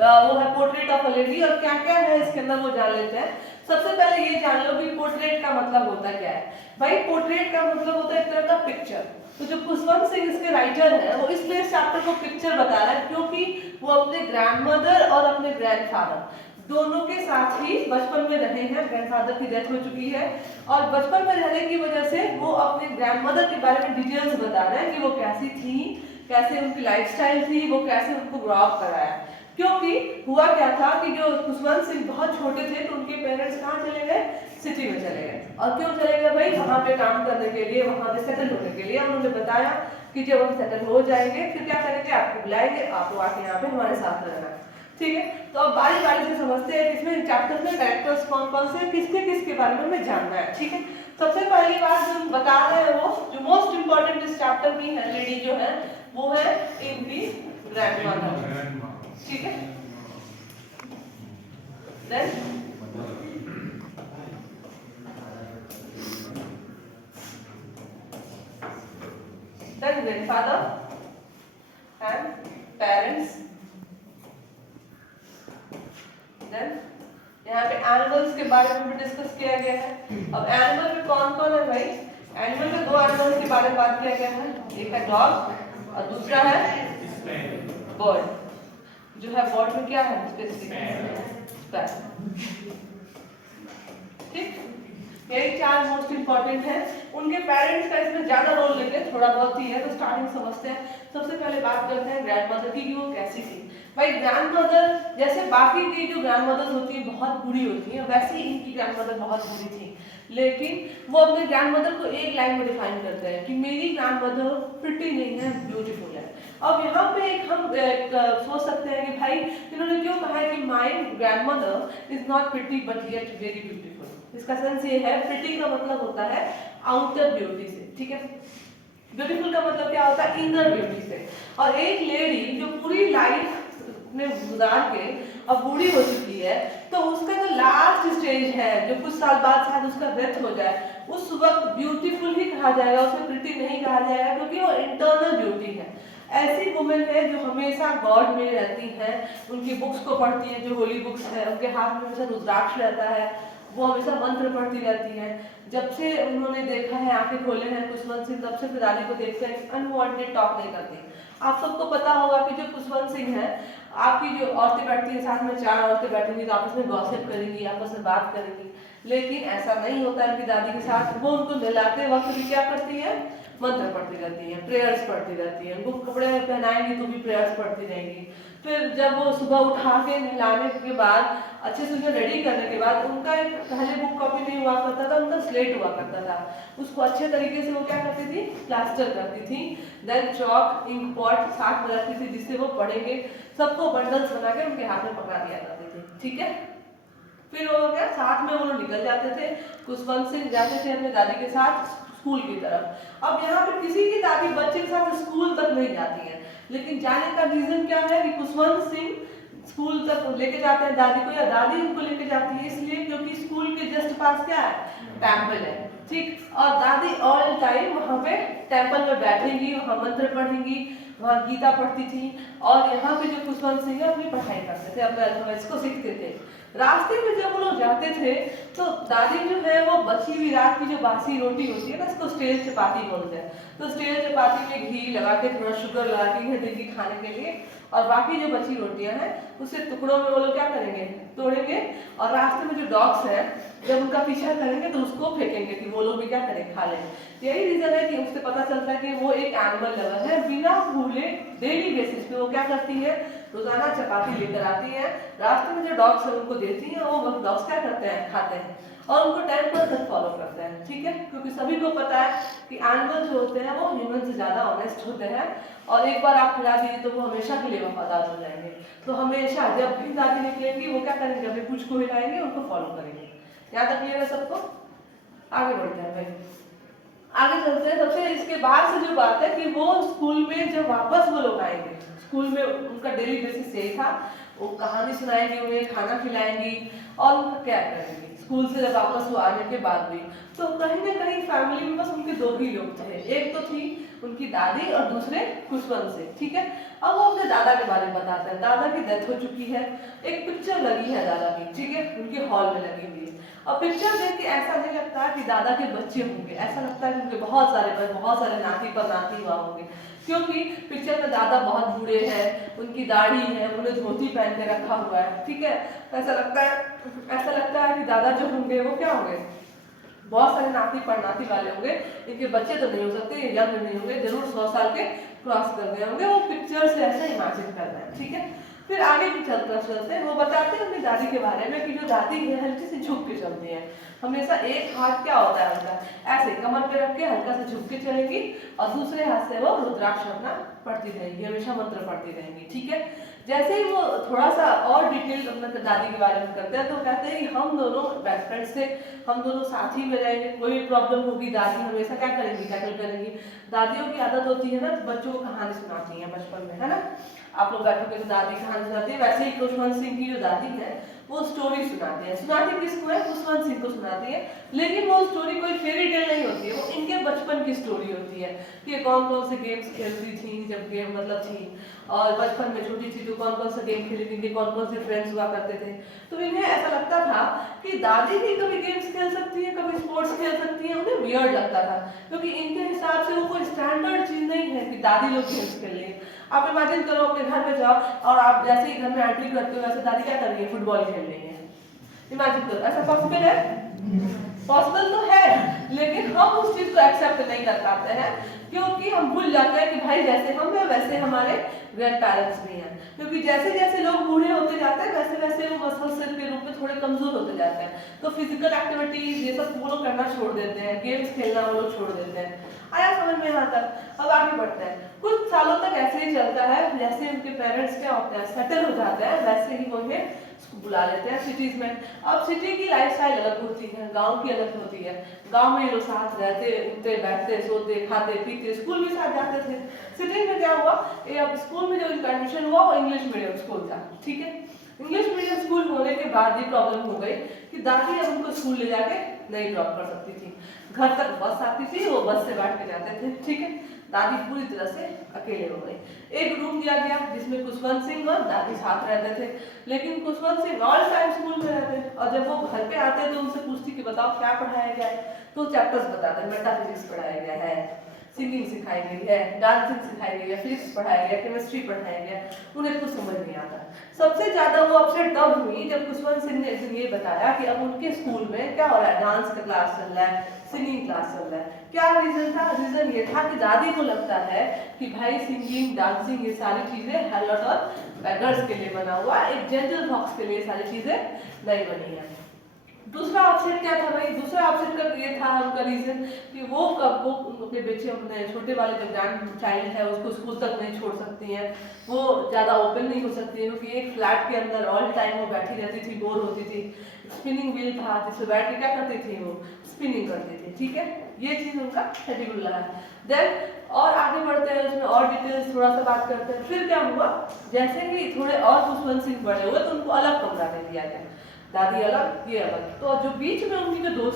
वो है portrait of a lady, और क्या क्या है इसके अंदर वो जान लेते हैं। सबसे पहले ये जान लो कि पोर्ट्रेट का मतलब होता क्या है। भाई पोर्ट्रेट का मतलब होता है एक तरह का पिक्चर। तो जो खुशवंत सिंह इसके राइटर है वो इसलिए इस चैप्टर को पिक्चर बता रहा है क्योंकि वो अपने ग्रैंडमदर और अपने ग्रैंडफादर दोनों के साथ ही बचपन में रहे हैं। ग्रैंडफादर की डेथ हो चुकी है और बचपन में रहने की वजह से वो अपने ग्रैंडमदर के बारे में डिटेल्स बता रहे हैं कि वो कैसी थी, कैसे उनकी लाइफस्टाइल थी, वो कैसे उनको ग्रो अप कराया। क्योंकि हुआ क्या था कि जो खुशवंत सिंह बहुत छोटे थे तो उनके पेरेंट्स कहाँ चले गए, सिटी में चले गए। और क्यों चले गए भाई, वहाँ पे काम करने के लिए, वहाँ पे सेटल होने के लिए। उन्होंने बताया कि जब हम सेटल हो जाएंगे फिर क्या करेंगे, आपको बुलाएंगे, आप लोग आके यहाँ पे हमारे साथ रहना। ठीक है, तो अब बारी बारी से समझते हैं इसमें चैप्टर में कैरेक्टर्स कौन कौन से किसके बारे में हमें जानना है। ठीक है, सबसे पहली बात जो बता रहे हैं वो जो मोस्ट इंपॉर्टेंट इस चैप्टर की है लेडी जो है वो है इनकी ग्रैंडमदर। ठीक है, then grandfather and parents। Then यहाँ पे एनिमल्स के बारे में भी डिस्कस किया गया है। अब एनिमल में कौन कौन है भाई, एनिमल में दो एनिमल्स के बारे में बात किया गया है, एक है डॉग और दूसरा है बर्ड। जो है बर्ड में क्या है स्पेसिफिक, ठीक, यही चार मोस्ट इंपॉर्टेंट है। उनके पेरेंट्स का इसमें ज्यादा रोल लेंगे, थोड़ा बहुत ही है तो स्टार्टिंग समझते हैं। सबसे पहले बात करते हैं ग्रैंडमदर की कि वो कैसी थी। भाई ग्रैंडमदर जैसे बाकी की जो ग्रैंडमदर्स होती है बहुत बुरी होती है, वैसे ही इनकी ग्रैंडमदर बहुत बुरी थी। लेकिन वो अपने ग्रैंडमदर को एक लाइन में डिफाइन करते हैं कि मेरी ग्रैंडमदर प्रिटी नहीं है, ब्यूटीफुल है। अब यहाँ पे हम सोच सकते हैं कि भाई इन्होंने क्यों कहा है कि my grandmother is not pretty but yet very beautiful. इसका सेंस ये है, प्रिटी का मतलब होता है आउटर ब्यूटी से, ठीक है, ब्यूटीफुल का मतलब क्या होता है, इनर ब्यूटी से। और एक लेडी जो पूरी लाइफ में गुजार के अब बूढ़ी हो चुकी है तो उसका जो लास्ट स्टेज है, जो कुछ साल बाद शायद उसका डेथ हो जाए, उस वक्त ब्यूटीफुल ही कहा जाएगा, उसे प्रिटी नहीं कहा जाएगा क्योंकि वो इंटरनल ब्यूटी है। ऐसी वुमेन है जो हमेशा गॉड में रहती हैं, उनकी बुक्स को पढ़ती हैं, जो होली बुक्स है, उनके हाथ में हमेशा रुद्राक्ष रहता है, वो हमेशा मंत्र पढ़ती रहती है। जब से उन्होंने देखा है, आंखें खोले हैं खुशवंत सिंह, तब से फिर दादी को देखते हैं अनवांटेड टॉक नहीं करती। आप सबको पता होगा कि जो खुशवंत सिंह है, आपकी जो औरतें बैठती है साथ में, चार औरतें बैठेंगी तो आपस में गॉसिप करेंगी, आपस में बात करेंगी। लेकिन ऐसा नहीं होता है उनकी दादी के साथ। वो उनको नहलाते वक्त भी क्या करती है, मंत्र पढ़ती रहती हैं, प्रेयर्स पढ़ती रहती हैं। उनको कपड़े में पहनाएंगी तो भी प्रेयर्स पढ़ती रहेंगी। फिर जब वो सुबह उठा के नहलाने के बाद अच्छे से उन्हें रेडी करने के बाद, उनका एक पहले बुक कॉपी नहीं हुआ करता था, उनका स्लेट हुआ करता था, उसको अच्छे तरीके से वो क्या करती थी, प्लास्टर करती थी। देन चॉक इंक पॉट साथ में रखती थी जिससे वो पढ़ेंगे। सबको बंडल्स बना के उनके हाथ में पकड़ा दिया करती थी, ठीक है। फिर वो क्या साथ में वो लोग निकल जाते थे, खुशवंत सिंह जाते थे अपने दादी के साथ स्कूल की तरफ। अब यहाँ पे किसी की दादी बच्चे के साथ स्कूल तक नहीं जाती है, लेकिन जाने का रीजन क्या है कि खुशवंत सिंह स्कूल तक लेके जाते हैं दादी को, या दादी उनको लेके जाती है इसलिए क्योंकि स्कूल के जस्ट पास क्या है, टेम्पल है, ठीक। और दादी ऑल टाइम वहाँ पे टेम्पल में बैठेंगी, वहाँ मंत्र पढ़ेंगी, वहाँ गीता पढ़ती थी। और यहाँ पे जो खुशवंत सिंह है अपनी पढ़ाई करते थे, अपने अल्फाबेट्स को सीखते थे। रास्ते में जब वो लोग जाते थे तो दादी जो है वो बची हुई रात की जो बासी रोटी होती है ना, इसको स्टेल चपाती बोलते हैं। तो स्टेल चपाती में घी लगा के, थोड़ा शुगर लगा के देंगी खाने के लिए, और बाकी जो बची रोटियां हैं उसे टुकड़ों में वो लोग क्या करेंगे, तोड़ेंगे, और रास्ते में जो डॉग्स हैं जब उनका पीछा करेंगे तो उसको फेंकेंगे कि वो लोग भी क्या करें, खा लें। यही रीजन है कि उससे पता चलता है कि वो एक एनिमल लवर है। बिना भूले डेली बेसिस पे वो क्या करती है, रोजाना चपाती लेकर आती है, रास्ते में जो डॉग्स है उनको देती है, वो डॉग्स क्या करते हैं, खाते हैं, और उनको टाइम पर तक फॉलो करते हैं, ठीक है। क्योंकि सभी को पता है कि एनिमल जो होते हैं वो ह्यूमन से ज्यादा ऑनेस्ट होते हैं, और एक बार आप खिला दीजिए तो वो हमेशा के लिए वफादार हो जाएंगे। तो हमेशा जब भी दादी निकलेंगी वो क्या करेंगे, अपने पूंछ को हिलाएंगे, उनको फॉलो करेंगे। यहाँ तक क्लियर है सबको? आगे बढ़ते हैं भाई, आगे चलते हैं। सबसे इसके बाद से जो बात है कि वो स्कूल में जब वापस वो लोग आएंगे, स्कूल में उनका डेली बेसिस यही था, वो कहानी सुनाएंगी, उन्हें खाना खिलाएंगी और उनका क्या करेंगी स्कूल से जब वापस वो आने के बाद भी। तो कहीं ना कहीं फैमिली में बस उनके दो ही लोग थे, एक तो थी उनकी दादी और दूसरे खुशवंत सिंह, ठीक है। अब वो अपने दादा के बारे में बताते हैं। दादा की डेथ हो चुकी है, एक पिक्चर लगी है दादा की, ठीक है, उनके हॉल में लगी हुई है। और पिक्चर देख के ऐसा नहीं लगता कि दादा के बच्चे होंगे, ऐसा लगता है कि उनके बहुत सारे नाती पर नाती हुआ होंगे, क्योंकि पिक्चर में दादा बहुत बूढ़े हैं, उनकी दाढ़ी है, उन्हें धोती पहन के रखा हुआ है, ठीक है। ऐसा लगता है कि दादा जो होंगे वो क्या होंगे, बहुत सारे नाती परनाती वाले होंगे। इनके बच्चे तो नहीं हो सकते, यंग नहीं होंगे, जरूर 100 साल के क्रॉस कर गए होंगे, वो पिक्चर से ऐसा इमेजिन कर रहे हैं, ठीक है। फिर आगे भी चलते हैं, वो बताते हैं अपनी दादी के बारे में कि जो दादी है हल्की सी झुक के चलती है, हमेशा एक हाथ क्या होता है उनका ऐसे कमर पे रख के हल्का सा झुक के चलेंगी और दूसरे हाथ से वो रुद्राक्ष अपना पढ़ती रहेंगी, हमेशा मंत्र पढ़ती रहेंगी, ठीक है। जैसे ही वो थोड़ा सा और डिटेल अपने दादी के बारे में करते हैं तो कहते हैं कि हम दोनों बेस्ट फ्रेंड्स थे, हम दोनों साथ ही में रहेंगे, कोई भी प्रॉब्लम होगी दादी हमेशा क्या करेंगी, टैकल करेंगी। दादियों की आदत होती है ना बच्चों को कहानी सुनाती है बचपन में, है ना। आप लोग बैठोगे तो दादी कहानी सुनाती है, वैसे ही खुशवंत सिंह की जो दादी है वो स्टोरी सुनाती किसको है, खुशवंत सिंह को सुनाती है। लेकिन वो स्टोरी कोई फेरी टेल नहीं होती है, वो इनके बचपन की स्टोरी होती है कि कौन कौन से गेम्स खेलती थी जब गेम मतलब थी, और बचपन में छोटी थी तो कौन कौन से गेम खेलती थी, कौन कौन से फ्रेंड्स हुआ करते थे। तो इन्हें ऐसा लगता था कि दादी भी कभी गेम्स खेल सकती है, कभी स्पोर्ट्स खेल सकती है, उन्हें वियर्ड लगता था, क्योंकि इनके हिसाब से वो कोई स्टैंडर्ड चीज नहीं है कि दादी लोग गेम्स खेल लेंगे। आप इमेजिन करो अपने घर में जाओ और आप जैसे ही घर में एंट्री करते हो वैसे दादी क्या कर रही है, फुटबॉल खेल रही है। इमेजिन करो, ऐसा पॉसिबल है? पॉसिबल तो है, लेकिन हम उस चीज को एक्सेप्ट नहीं कर पाते हैं, क्योंकि हम भूल जाते हैं कि भाई जैसे हम हैं वैसे हमारे ग्रैंड पेरेंट्स भी हैं, क्योंकि जैसे जैसे लोग बूढ़े होते जाते हैं वैसे वैसे वो मसल्स के रूप में थोड़े कमजोर होते जाते हैं, तो फिजिकल एक्टिविटीज ये सब वो लोग करना छोड़ देते हैं, गेम्स खेलना वो लोग छोड़ देते हैं। आया समझ में यहाँ तक? अब आगे बढ़ते हैं। कुछ सालों तक ऐसे ही चलता है, जैसे उनके पेरेंट्स क्या होते हैं सेटल हो जाते हैं, वैसे ही वो उन्हें बुला लेते हैं सिटीज में। अब सिटी की लाइफस्टाइल अलग होती है, गांव की अलग होती है। गांव में लोग साथ रहते, उठते बैठते सोते खाते पीते, स्कूल भी साथ जाते थे। सिटी में क्या हुआ, ये अब स्कूल में जो इनका एडमिशन हुआ वो इंग्लिश मीडियम स्कूल था, ठीक है। इंग्लिश मीडियम स्कूल होने के बाद ये प्रॉब्लम हो गई कि दादी अब उनको स्कूल ले जाके नहीं ड्रॉप कर सकती थी, घर तक बस आती थी, वो बस से बैठ के जाते थे, ठीक है। दादी पूरी तरह से अकेले हो गई। एक रूम दिया गया जिसमें खुशवंत सिंह और दादी साथ रहते थे, लेकिन Khushwant Singh all time school में रहते, और जब वो घर पे आते तो उनसे पूछती कि बताओ क्या पढ़ाया गया है, तो चैप्टर्स बताते, मेटाफिजिक्स पढ़ाया गया है, सिंगिंग सिखाई गई है, डांसिंग सिखाई गई है, फिजिक्स पढ़ाया गया, केमिस्ट्री पढ़ाया गया, उन्हें कुछ समझ नहीं आता। सबसे ज्यादा वो अपसेट तब हुई जब खुशवंत सिंह ने ये बताया कि अब उनके स्कूल में क्या हो रहा है, डांस का क्लास चल रहा है, सिंगिंग क्लास चल रहा है। क्या रीजन था? रीजन ये था कि दादी को लगता है कि भाई सिंगिंग डांसिंग ये सारी चीजें हेलोट और बेगर्स के लिए बना हुआ, एक जेंटल फॉक्स के लिए सारी चीजें नहीं बनी है। दूसरा ऑप्शन क्या था भाई, दूसरा ऑप्शन का ये था उनका रीजन कि वो अपने बच्चे अपने छोटे वाले जो ग्रैंड चाइल्ड है उसको स्कूल तक नहीं छोड़ सकती हैं, वो ज़्यादा ओपन नहीं हो सकती है, क्योंकि एक फ्लैट के अंदर ऑल टाइम वो बैठी रहती थी, बोर होती थी। स्पिनिंग व्हील था जिससे बैठ के क्या करती थी, वो स्पिनिंग करती थी, ठीक है। ये चीज़ उनका शेड्यूल रहा है। देन और आगे बढ़ते हैं, उसमें और डिटेल्स थोड़ा सा बात करते हैं। फिर क्या हुआ, जैसे कि थोड़े और खुशवंत सिंह बड़े हुए तो उनको अलग कमरा दे दिया गया, दादी अलग ये अलग। तो जो बीच में उनकी जो दोस्त